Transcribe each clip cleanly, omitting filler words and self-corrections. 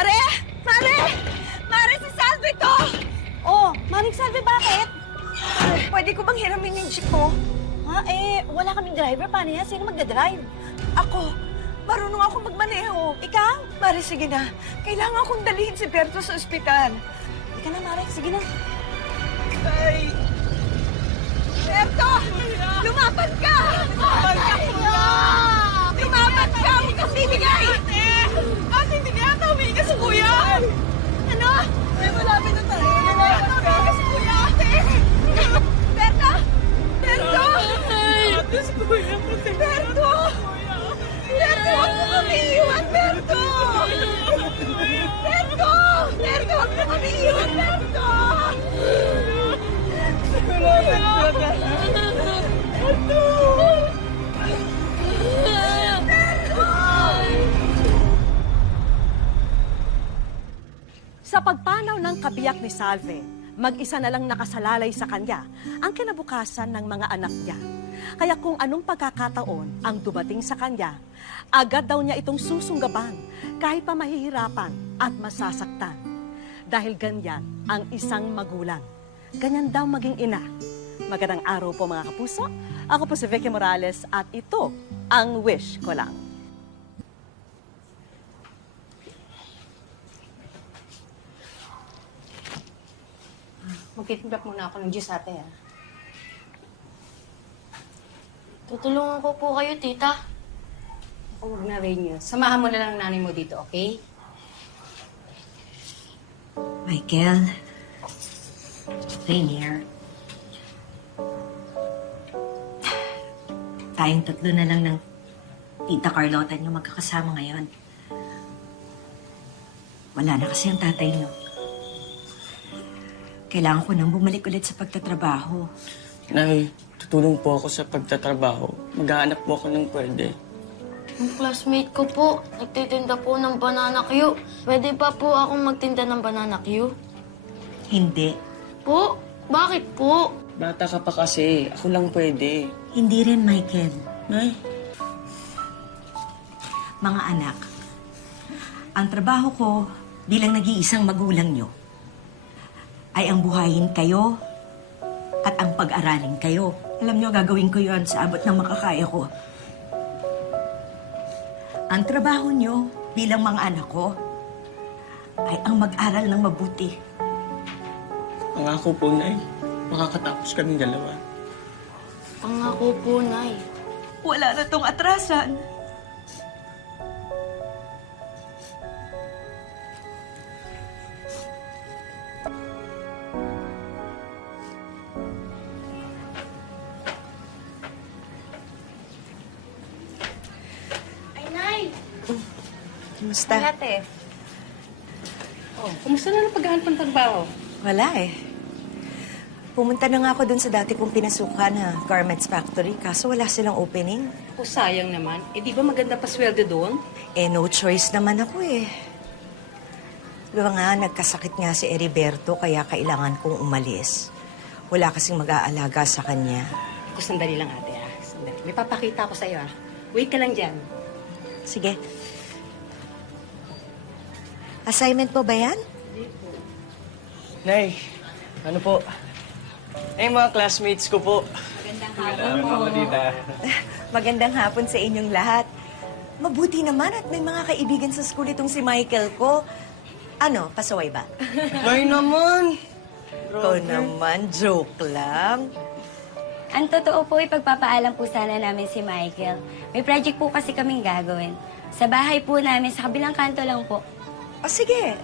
Mare! Mare! Mare, si Salve to! Oh, Maring Salve, bakit? Pwede ko bang hiramin yung jeep mo? Ha, wala kaming driver. Paano yan? Sino magdadrive? Ako, marunong ako magmaneho. Ikaw? Mare, sige na. Kailangan kong dalhin si Berto sa ospital. Ika na, Mare. Sige na. Ay! Berto! Lumaban ka! Lumaban ka! Lumaban ka! Huwag kang bibigay! Ate, hindi kaya ata humingi ka sa kuya! Ano? Ay, malapit na tayo. Lumaban ka! Sa kuya, ate! Berto! Berto! Ate, sa kuya. Berto! Berto, huwag mo kami iwan, Berto! Berto! Berto, huwag mo kami iwan, Berto! Sa pagpanaw ng kabiyak ni Salve, mag-isa na lang nakasalalay sa kanya ang kinabukasan ng mga anak niya. Kaya kung anong pagkakataon ang dumating sa kanya, agad daw niya itong susunggaban kahit pa mahihirapan at masasaktan. Dahil ganyan ang isang magulang. Ganyan daw maging ina. Magandang araw po mga kapuso. Ako po si Vicky Morales at ito ang Wish Ko Lang. Magtitimpla muna ako ng juice, ate, ah. Tutulungan ko po kayo, tita. Ako, huwag na rin yun. Samahan mo na lang ang nanay mo dito, okay? Michael, Rainier, tayong tatlo na lang ng Tita Carlota niyo magkakasama ngayon. Wala na kasi ang tatay niyo. Kailangan ko nang bumalik ulit sa pagtatrabaho. Nay, tutulong po ako sa pagtatrabaho. Maghahanap po ako ng pwede. Yung classmate ko po, nagtitinda po ng banana Q. Pwede pa po akong magtinda ng banana Q? Hindi. Po? Bakit po? Bata ka pa kasi. Ako lang pwede. Hindi rin, Michael. Nay, Mga anak, ang trabaho ko bilang nag-iisang magulang niyo ay ang buhayin kayo at ang pag-aralin kayo. Alam niyo, gagawin ko yon sa abot ng makakaya ko. Ang trabaho niyo bilang mga anak ko ay ang mag-aral ng mabuti. pangako po, Nay. Makakatapos kaming dalawa. Pangako po, Nay. Wala na tong atrasan. Ay, Nay! Kumusta? Ay, ate. Oh, kumusta na ang paghahanap ng trabaho? Wala eh. Pumunta na nga ako dun sa dati kong pinasukan na garments factory, kaso wala silang opening. O, sayang naman. Eh, di ba maganda pa sweldo doon? Eh, no choice naman ako eh. Diba nga, nagkasakit nga si Heriberto, kaya kailangan kong umalis. Wala kasing mag-aalaga sa kanya. Ako, sandali lang, ate, ah. Sandali. May papakita ko sa'yo, ah. Wait ka lang dyan. Sige. Assignment mo ba yan? Nay, ano po? Eh, mga classmates ko po. Magandang hapon sa inyong lahat. Mabuti naman at may mga kaibigan sa school itong si Michael ko. Ano, pasaway ba? Nay naman! Ikaw naman, joke lang. Ang totoo po, ipagpapaalam po sana namin si Michael. May project po kasi kaming gagawin. Sa bahay po namin, sa kabilang kanto lang po. O sige,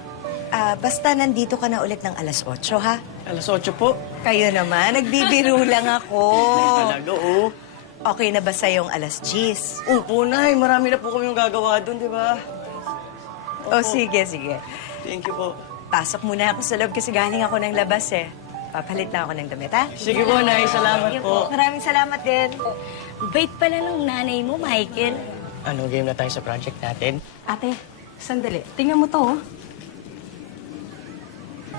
basta nandito ka na ulit ng alas 8, ha? Alas 8 po. Kayo naman, nagbibiro lang ako. Talaga, oh. Okay na ba sa'yong alas 10? Opo, Nay. Marami na po kami yung gagawa doon, di ba? O sige, sige. Thank you po. Pasok muna ako sa loob kasi galing ako ng labas eh. Papalit na ako ng damit, ha? Sige po, Nay. Salamat po. Maraming salamat din. Bait pala nung nanay mo, Michael. Ano, game na tayo sa project natin? Ate, sandali. Tingnan mo to, oh.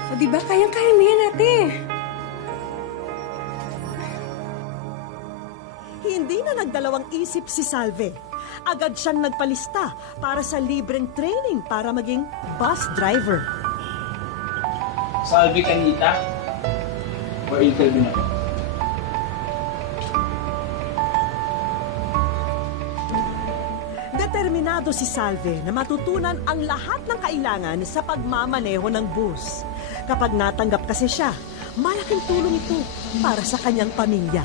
O, di ba? Kayang-kaya mo yan, ate. Hindi na nagdalawang isip si Salve agad siyang nagpalista para sa libreng training para maging bus driver. Salvi Canita or interview na? Determinado si Salve na matutunan ang lahat ng kailangan sa pagmamaneho ng bus. Kapag natanggap kasi siya, malaking tulong ito para sa kanyang pamilya.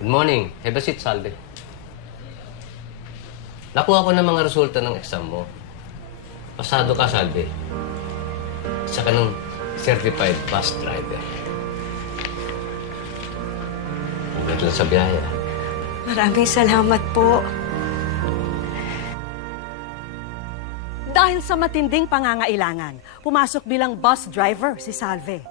Good morning. Have a seat, Salve. Nakuha ko ng mga resulta ng exam mo. Pasado ka, Salve. Isa ka ng certified bus driver. Hanggang lang sa biyaya. Maraming salamat po. Dahil sa matinding pangangailangan, pumasok bilang bus driver si Salve.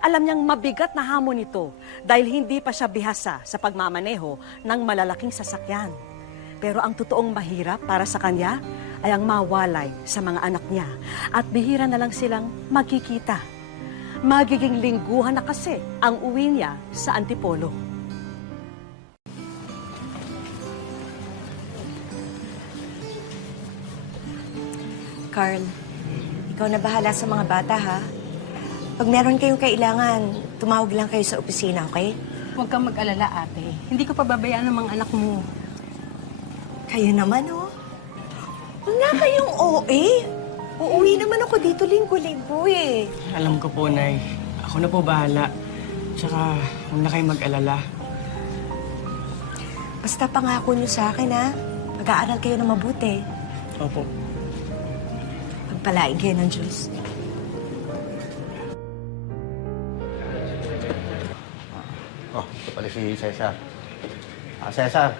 Alam niyang mabigat na hamon ito dahil hindi pa siya bihasa sa pagmamaneho ng malalaking sasakyan. Pero ang totoong mahirap para sa kanya ay ang mawalay sa mga anak niya at bihira na lang silang magkikita. Magiging lingguhan na kasi ang uwi niya sa Antipolo. Carl, ikaw na bahala sa mga bata, ha? Pag meron kayong kailangan, tumawag lang kayo sa opisina, okay? Huwag kang mag-alala, ate. Hindi ko pababayaan ng mga anak mo. Kayo naman, oh. Wala kayong OA. Uuwi naman ako dito linggo-linggo, eh. Alam ko po, Nay. Ako na po bahala. Tsaka, huwag na kayo mag-alala. Basta pangako niyo sa akin, ha? Mag-aaral kayo na mabuti. Opo. Pagpalain kayo ng Diyos. Oh, ito pala si Cesar. Cesar.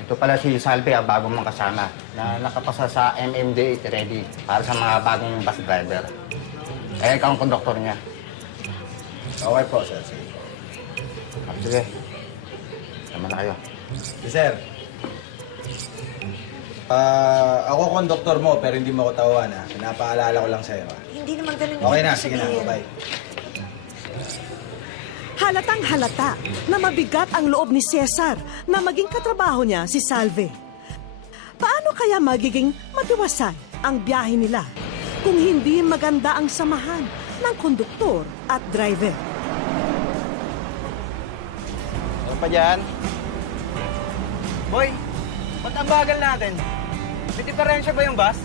Ito pala si Salve, ang bagong mong kasama na nakapasa sa MMDA ready para sa mga bagong bus driver. Eh, ikaw ang konduktor niya. Okay po, sir. Sige. Sama na kayo. Sir. Ako konduktor mo, pero hindi mo ko tawuan, ha? Pinapaalala ko lang sa'yo, ha? Hindi naman ganun. Okay na, ibig sige na. sabihin. Bye. Halatang halata na mabigat ang loob ni Cesar na maging katrabaho niya si Salve. Paano kaya magiging matiwasay ang biyahe nila kung hindi maganda ang samahan ng konduktor at driver? Ano pa dyan? Boy, ba't ang bagal natin? May diferensya ba yung bus?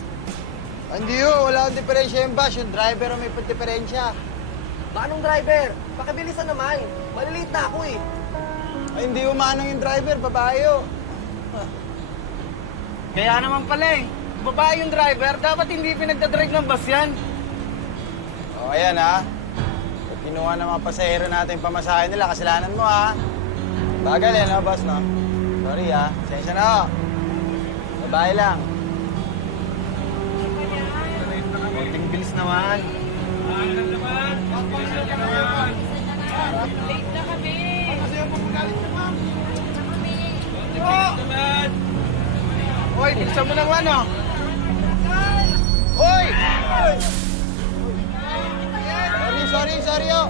Hindi yun, wala akong diferensya yung bus. Yung driver ang may diferensya. Manong driver? Pakibilisan naman. Maliliit na ako eh. Ay, hindi umanong yung driver, babae yun. Kaya naman pala eh. Babae yung driver, dapat hindi pinagdadrive ng bus yan. O, ayan ha. Pag kinuha ng mga pasahero natin yung pamasahe nila, kasalanan mo ha. Bagal yan ha, boss, no? Sorry ha. Sensya na ho. Babae lang. Konting bilis naman. Late na kami. Hoy, bilisan mo naman, oh. Hoy! Sorry, oh.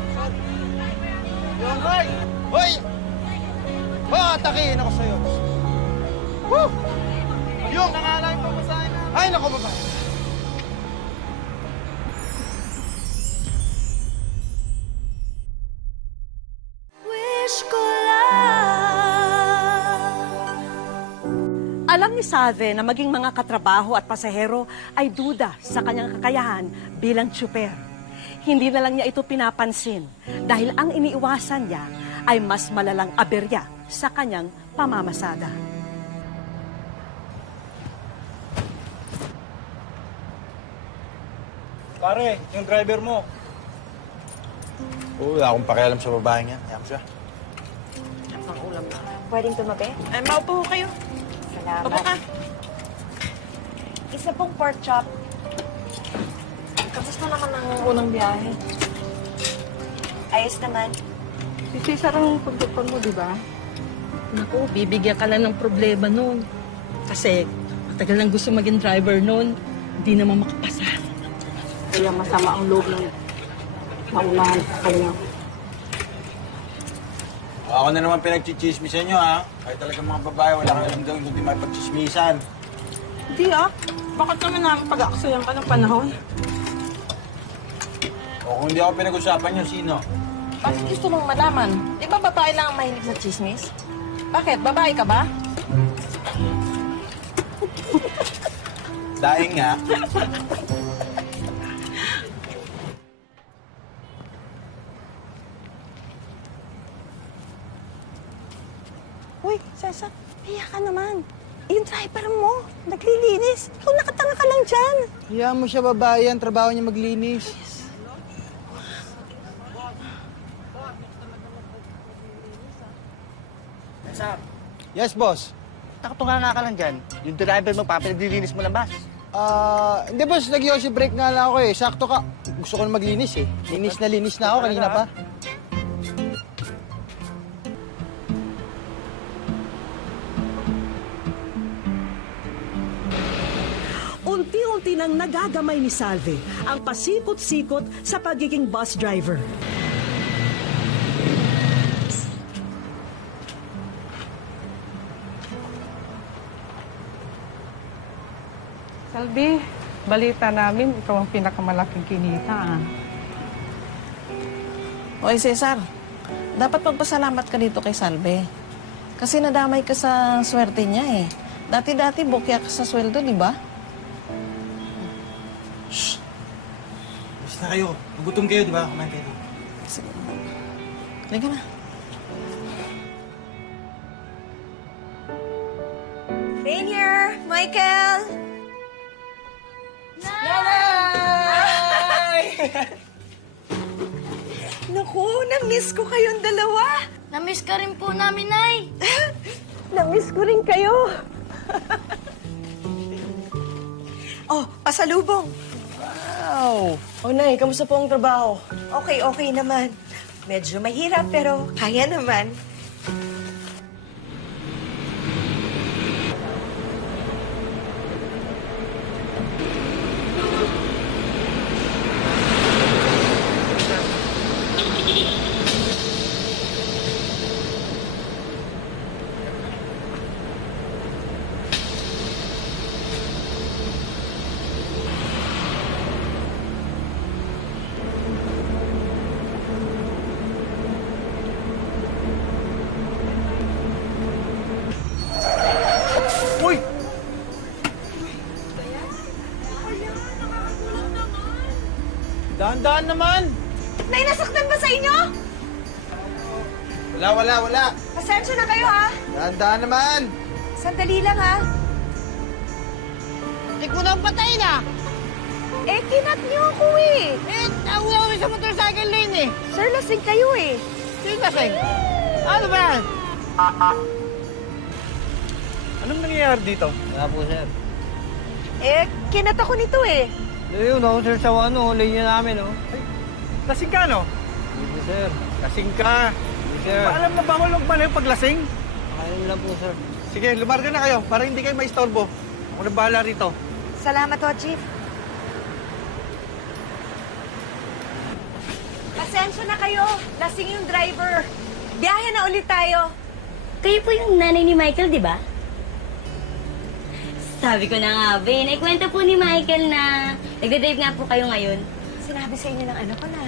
Yung, hoy! Hoy! Atakihin ako sa'yo. Woo! Yung! Nangalay pa masahin na. Ay, naku, babae. Alam ni Salve na maging mga katrabaho at pasahero ay duda sa kanyang kakayahan bilang tsuper. Hindi na lang niya ito pinapansin dahil ang iniiwasan niya ay mas malalang aberya sa kanyang pamamasada. Pare, yung driver mo. Wala akong pakialam sa babaeng yan. Ayan siya. Pwedeng tumabi? Ay, maupo kayo. Salamat. Opo ka. Isa pong pork chop. Kamusta naman ang unang biyahe? Ayos naman. Si Cesar ang konduktor mo, di ba? Naku, bibigyan ka lang ng problema nun. Kasi matagal nang gusto maging driver nun. Hindi naman makapasa. Kaya masama ang loob ng maunahan sa kanya. Ako na naman pinagchichismisan nyo, ha? Kahit talaga mga babae, wala kang alam daw hindi makipagchismisan. Hindi Bakit naman namin pag-aaksayan ka ng panahon? O kung hindi ako pinag-usapan nyo, sino? Bakit gusto mong malaman? Di ba babae lang ang mahilig sa chismis? Bakit? Babae ka ba? Dahil nga. Uy, Cesar, hiya ka naman. Yung driver mo, naglilinis. Ikaw nakatanga ka lang dyan. Hiya mo siya, babae. Ang trabaho niya maglinis. Yes, boss. Nakatunga nga ka lang dyan. Yung driver mo pa, pinaglilinis mo lang bas. Hindi boss, nag-yosi break nga lang ako eh. Sakto ka. Gusto ko na maglinis eh. Linis na ako kanina pa. Unti-unti nang nagagamay ni Salve ang pasikot-sikot sa pagiging bus driver. Salvi, balita namin, ikaw ang pinakamalaking kinita. Oy, Cesar, dapat magpasalamat ka dito kay Salve. Kasi nadamay ka sa swerte niya eh. Dati-dati bukya ka sa sweldo, di ba? Basta kayo. Nagutom kayo, di ba? Kumain kayo. Sige. Halika na. Rainier! Michael! Naku, na-miss ko kayong dalawa. Na-miss ka rin po namin, Nay. Na-miss ko rin kayo. Oh, pasalubong. Wow! O, Nay, kamusta po ang trabaho? Okay naman. Medyo mahirap pero kaya naman. Uy! Dahan-dahan naman! Nay, nasaktan ba sa inyo? Wala. Pasensya na kayo, ha? Dahan-dahan naman! Sandali lang, ha? Hindi ko na patayin ah! Eh, kinat niyo ako, eh. Nauna kami sa motorcycle lane eh! Sir, lasing kayo, eh. Sino kasing? Ano ba yan? Anong nangyayari dito? Wala po, sir. Eh, kinat ako nito, eh. Ayun, ako, sir, sa linya namin, Lasing ka, no? Hindi, sir. Lasing ka. Hindi, sir. Alam na ba mo pala yung paglasing? Ayun lang po, sir. Sige, lumarga na kayo para hindi kayo maistorbo. Ako na bahala rito. Salamat ho, Chief. Pasensya na kayo. Lasing yung driver. Biyahe na ulit tayo. Kayo po yung nanay ni Michael, di ba? Sabi ko na nga, Ben. Kwento po ni Michael na nagdadrive nga po kayo ngayon. Sinabi sa inyo ng anak ko na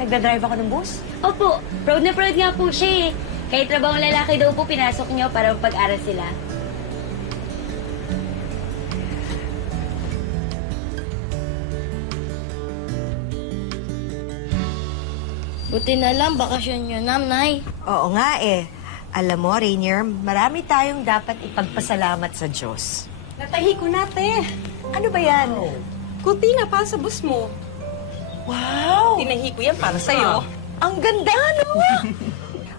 nagdadrive ako ng bus? Opo, proud na proud nga po siya eh. Kahit trabahong lalaki daw po pinasok niyo para magpag-aral sila. Buti na lang, bakasyon nyo na, Nay. Oo nga eh. Alam mo, Rainier, marami tayong dapat ipagpasalamat sa Diyos. Natahi ko nate. Ano ba yan? Kunti na pa sa bus mo. Wow! Tinahi ko yan para sa'yo. Ang ganda, no?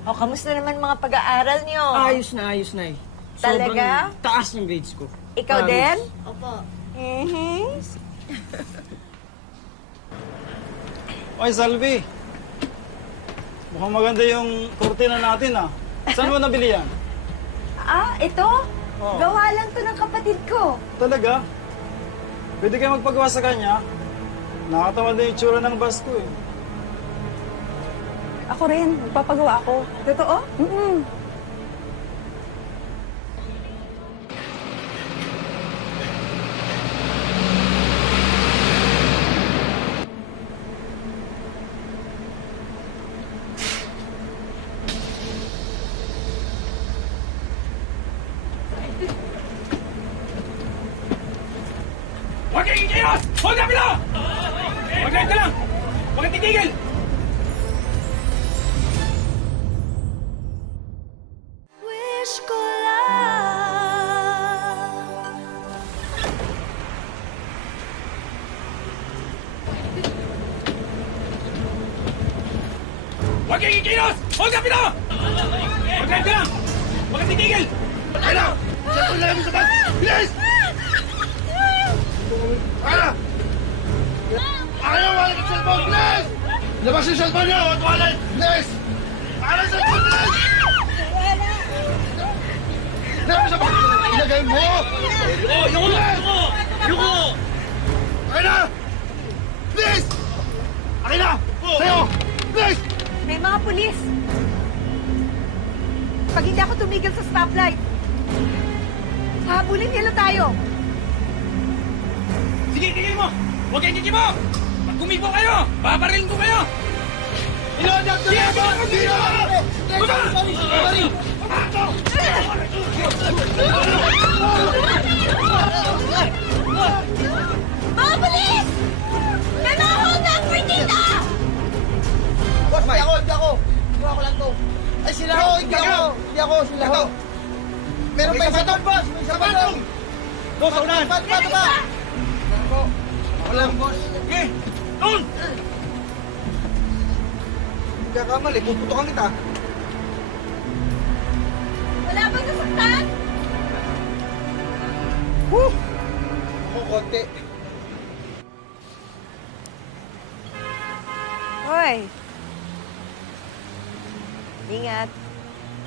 O, kamusta naman mga pag-aaral niyo? Ayos na eh. Talaga? Sobrang taas ng grades ko. Ikaw din? Opo. Oy, Salvi. Mukhang maganda yung kurtina natin ah. Saan mo nabili yan? Ah, ito? Oo. Gawa lang to ng kapatid ko. Talaga? Pwede kayo magpagawa sa kanya? Nakatamad na yung tsura ng bus ko eh. Ako rin, magpapagawa ako. Totoo? Huwag kang ikikilos! Hold up ito! Mag-drive ka lang! Huwag kang titigil! Wish ko lang. Huwag kang ikikilos! Hold up ito! Mag-drive ka lang! Huwag kang titigil! Ayun na! Cellphone na namin sa bag! Bilis! Ayun na! Ayaw! Wala kang cellphone! Bilis! Labas yung cellphone niyo! Wala! Bilis! Ayaw yung cellphone! Bilis! Labas sa bag! Ilagay mo! Yuko! Yuko! Ayun na! Bilis! Akin na! Sa'yo! Bilis! May mga pulis. Pag hindi ako tumigil sa stoplight, habulin nila tayo. Sige, tigil mo! Huwag kayong tigil mo! Pag kumibo kayo, paparilin ko kayo! Ilodap ko na po! Dito! Mga pulis! May mga hold up for dito! Boss, hindi ako. Gawa ko lang to. Ay, sila ako, hindi ako. Hindi ako, sila ako. Meron pa yung sabat, boss. May sabat doon. Boss, unahan. Pato ba? Ako lang, boss. Sige! Doon! Hindi ka kamali, puputokan kita. Wala bang nasaktan? Ako, konti. Hoy. Ingat.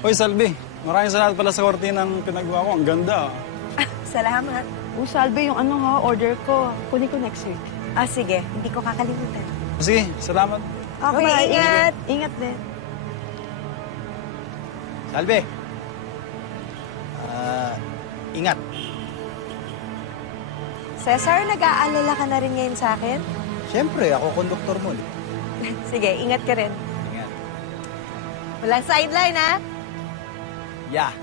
Hoy, Salvi. Maraming salamat pala sa kortinang pinagawa ko. Ang ganda. Salamat. Salve yung order ko. Kunin ko next week. Sige. Hindi ko kakalimutan. Sige, salamat. Okay, Bye-bye. ingat. Ingat din. Salve. Ingat. Cesar, nag-aalala ka na rin ngayon sa akin? Siyempre, ako konduktor mo. Sige, ingat ka rin. Ingat. Walang sideline, ha? Yeah.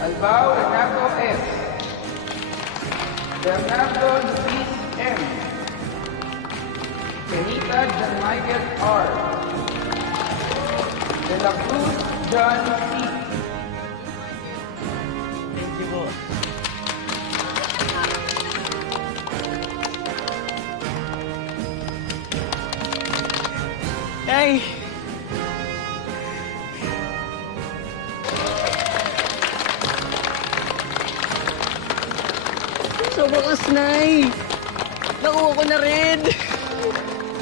Albao Renato S. Bernardo Luis M. Benita John Michael R. De la Cruz John C. Thank you po. Hey! Sa wakas, Nay! Nakuha ko na rin!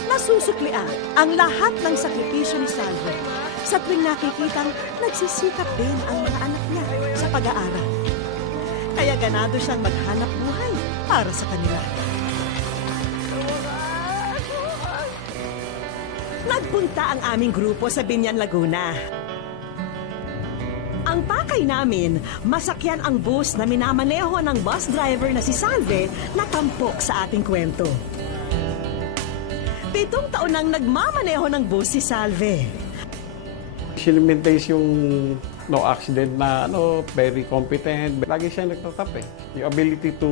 Nasusuklian ang lahat ng sakripisyo ni Salve sa tuwing nakikitang nagsisikap din ang mga anak niya sa pag-aaral. Kaya ganado siyang maghanap buhay para sa kanila. Nagpunta ang aming grupo sa Binyan, Laguna. Ang pakay namin, masakyan ang bus na minamaneho ng bus driver na si Salve na tampok sa ating kwento. 7 taon nang nagmamaneho ng bus si Salve. Sinimintays yung no accident na very competent. Lagi siya nagtatap eh. Yung ability to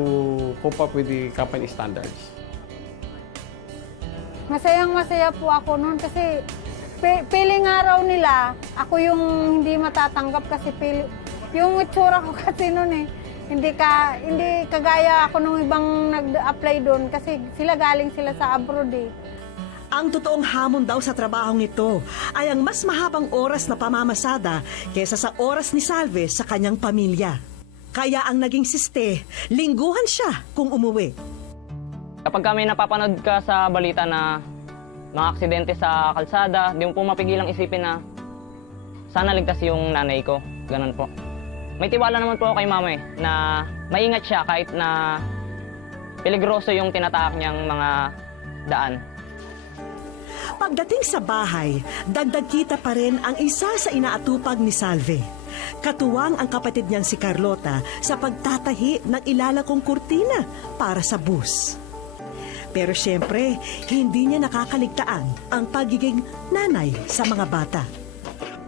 cope up with the company standards. Masayang-masaya po ako noon kasi piling araw nila, ako yung hindi matatanggap kasi yung itsura ko kasi noon eh. Hindi kagaya ako nung ibang nag-apply doon kasi galing sila sa abroad eh. Ang totoong hamon daw sa trabahong ito ay ang mas mahabang oras na pamamasada kesa sa oras ni Salve sa kanyang pamilya. Kaya ang naging siste, lingguhan siya kung umuwi. Kapag kami napapanood ka sa balita na mga aksidente sa kalsada, di mo po mapigilang isipin na sana ligtas yung nanay ko. Ganun po. May tiwala naman po ako kay mama na maingat siya kahit na peligroso yung tinatahak niyang mga daan. Pagdating sa bahay, dagdag kita pa rin ang isa sa inaatupag ni Salve. Katuwang ang kapatid niyang si Carlota sa pagtatahi ng ilalakong kurtina para sa bus. Pero siyempre, hindi niya nakakaligtaan ang pagiging nanay sa mga bata.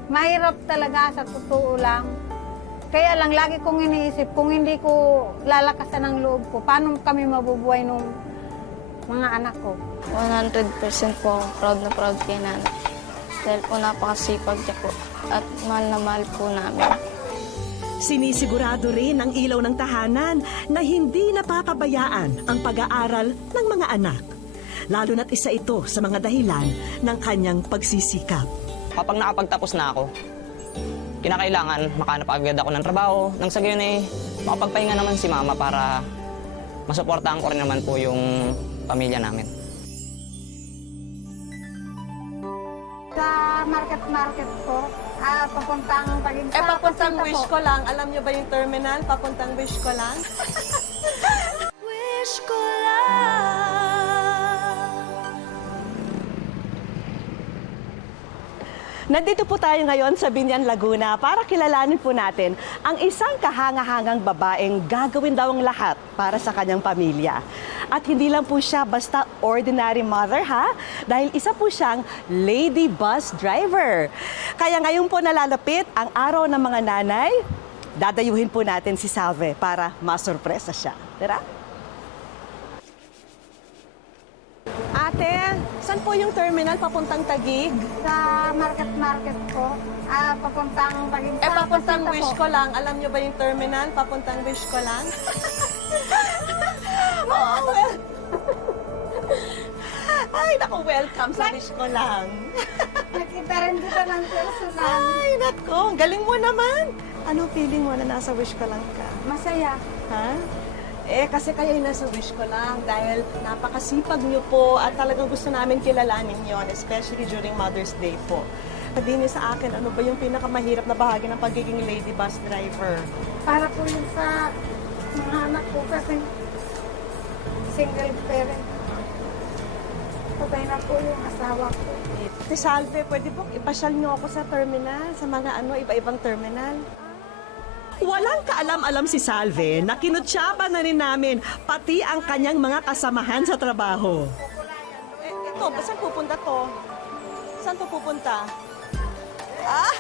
Mahirap talaga sa totoo lang. Kaya lang lagi kong iniisip, kung hindi ko lalakasan ang loob ko, paano kami mabubuhay nung mga anak ko? 100% po proud na proud kay nanay. Dahil po napakasipag niya po at mahal na mahal po namin. Sinisigurado rin ng ilaw ng tahanan na hindi napapabayaan ang pag-aaral ng mga anak. Lalo na't isa ito sa mga dahilan ng kanyang pagsisikap. Kapag nakapagtapos na ako, kinakailangan makahanap agad ako ng trabaho. Nang sa gayon eh, makapagpahinga naman si mama para masuportahan ko rin naman po yung pamilya namin. Sa market po, papuntang Taguig. Papuntang wish ko lang. Alam niyo ba yung terminal? Papuntang wish ko lang. Wish ko lang. Nandito po tayo ngayon sa Binyan, Laguna para kilalanin po natin ang isang kahanga-hangang babaeng gagawin daw ang lahat para sa kanyang pamilya. At hindi lang po siya basta ordinary mother ha, dahil isa po siyang lady bus driver. Kaya ngayon po nalalapit ang araw ng mga nanay, dadayuhin po natin si Salve para masurpresa siya. Tara? Ate, saan po yung terminal papuntang Taguig? Sa market po, papuntang Taguig. Papuntang wish ko lang. Alam niyo ba yung terminal? Papuntang wish ko lang. Oh, well. Ay, naku, welcome sa wish ko lang. Nakita rin dito ng personal. Ay, naku, galing mo naman. Anong feeling mo na nasa wish ko lang ka? Masaya. Ha? Kasi kayo yung nasa wish ko lang dahil napakasipag niyo po at talagang gusto namin kilalanin yon, especially during Mother's Day po. Sabihin niyo sa akin, ano ba yung pinakamahirap na bahagi ng pagiging lady bus driver? Para po yun sa mga anak ko kasi single parent. Patay na po yung asawa ko. Si Salve, pwede po ipasyal niyo ako sa terminal, sa mga iba-ibang terminal? Walang kaalam-alam si Salve na kinutsyaba na rin namin pati ang kanyang mga kasamahan sa trabaho. Ito, saan pupunta to? Saan to pupunta? Ah!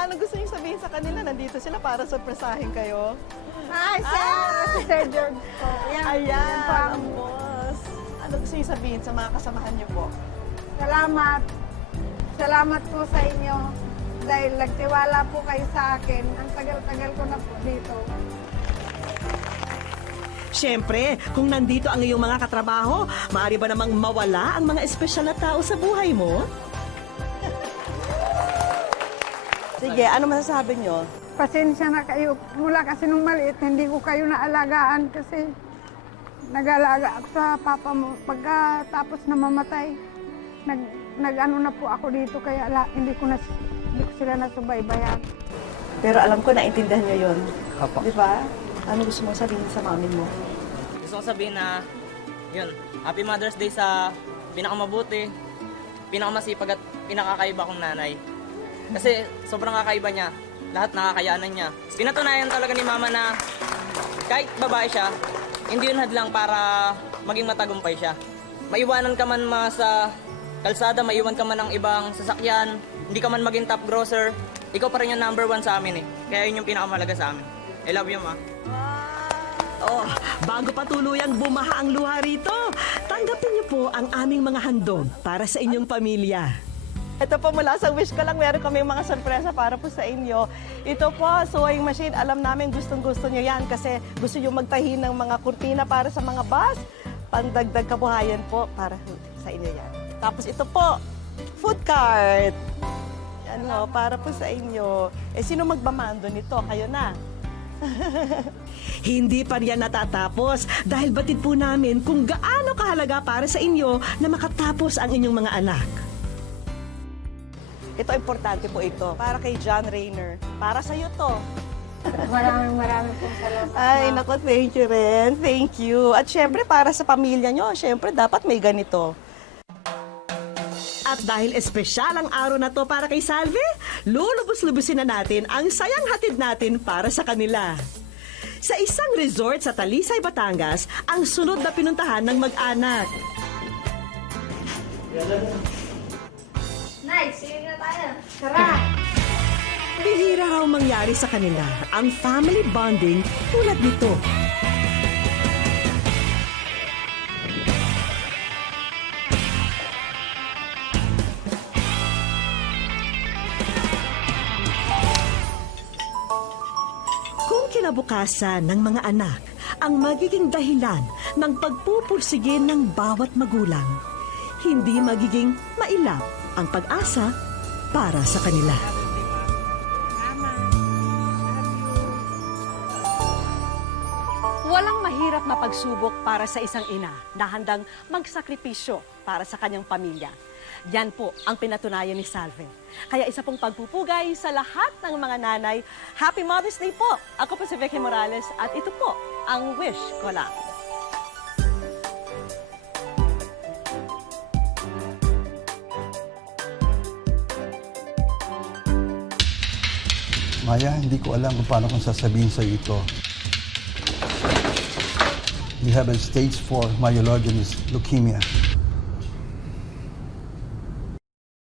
Ano gusto niyo sabihin sa kanila? Nandito sila para surpresahin kayo? Ay, si Sir George po. Ayan, ang boss. Ano gusto niyo sabihin sa mga kasamahan niyo po? Salamat. Salamat po sa inyo dahil nagtiwala po kayo sa akin. Ang tagal-tagal ko na po dito. Siyempre, kung nandito ang iyong mga katrabaho, maaari ba namang mawala ang mga espesyal na tao sa buhay mo? Sige, ano masasabi nyo? Pasensya na kayo. Mula kasi nung maliit, hindi ko kayo naalagaan kasi nag-alaga ako sa papa mo. Pagkatapos na mamatay, nag-ano na po ako dito kaya hindi ko sila nasubaybayan. Pero alam ko, naintindihan nyo yun. Opo. Di ba? Ano gusto mo sabihin sa mami mo? Gusto ko sabihin na, yun, Happy Mother's Day sa pinakamabuti, pinakamasipag at pinakakaiba kong nanay. Kasi sobrang kakaiba niya, lahat nakakayanan niya. Pinatunayan talaga ni mama na kahit babae siya, hindi yun hadlang para maging matagumpay siya. Maiwanan ka man sa kalsada, maiwan ka man ng ibang sasakyan, hindi ka man maging top grosser, ikaw pa rin yung number 1 sa amin eh. Kaya yun yung pinakamalaga sa amin. I love you, ma. Oh, bago pa tuluyang bumaha ang luha rito, tanggapin niyo po ang aming mga handog para sa inyong pamilya. Ito po mula sa wish ko lang, meron kami mga sorpresa para po sa inyo. Ito po, sewing machine. Alam namin gustong-gusto nyo yan kasi gusto nyo magtahi ng mga kurtina para sa mga bus. Pandagdag kabuhayan po para sa inyo yan. Tapos ito po, food cart. Yan ho, para po sa inyo. Sino magbamando nito? Kayo na. Hindi pa riyan natatapos dahil batid po namin kung gaano kahalaga para sa inyo na makatapos ang inyong mga anak. Ito, importante po ito. Para kay John Rayner. Para sa'yo to. Maraming pong salamat. Ay, nako, thank you rin. Thank you. At syempre, para sa pamilya nyo, syempre, dapat may ganito. At dahil espesyal ang araw na to para kay Salve, lulubos-lubusin na natin ang sayang hatid natin para sa kanila. Sa isang resort sa Talisay, Batangas, ang sunod na pinuntahan ng mag-anak. Nice, sige na tayo. Tara! Bihira raw mangyari sa kanila ang family bonding tulad nito. Kung kinabukasan ng mga anak ang magiging dahilan ng pagpupursige ng bawat magulang, hindi magiging mailap ang pag-asa para sa kanila. Walang mahirap na pagsubok para sa isang ina na handang magsakripisyo para sa kanyang pamilya. Yan po ang pinatunayan ni Salve. Kaya isa pong pagpupugay sa lahat ng mga nanay. Happy Mother's Day po! Ako po si Vicky Morales at ito po ang wish ko lang. Maya, hindi ko alam kung paano kong sasabihin sa iyo ito. You have a stage 4 myelogenous leukemia.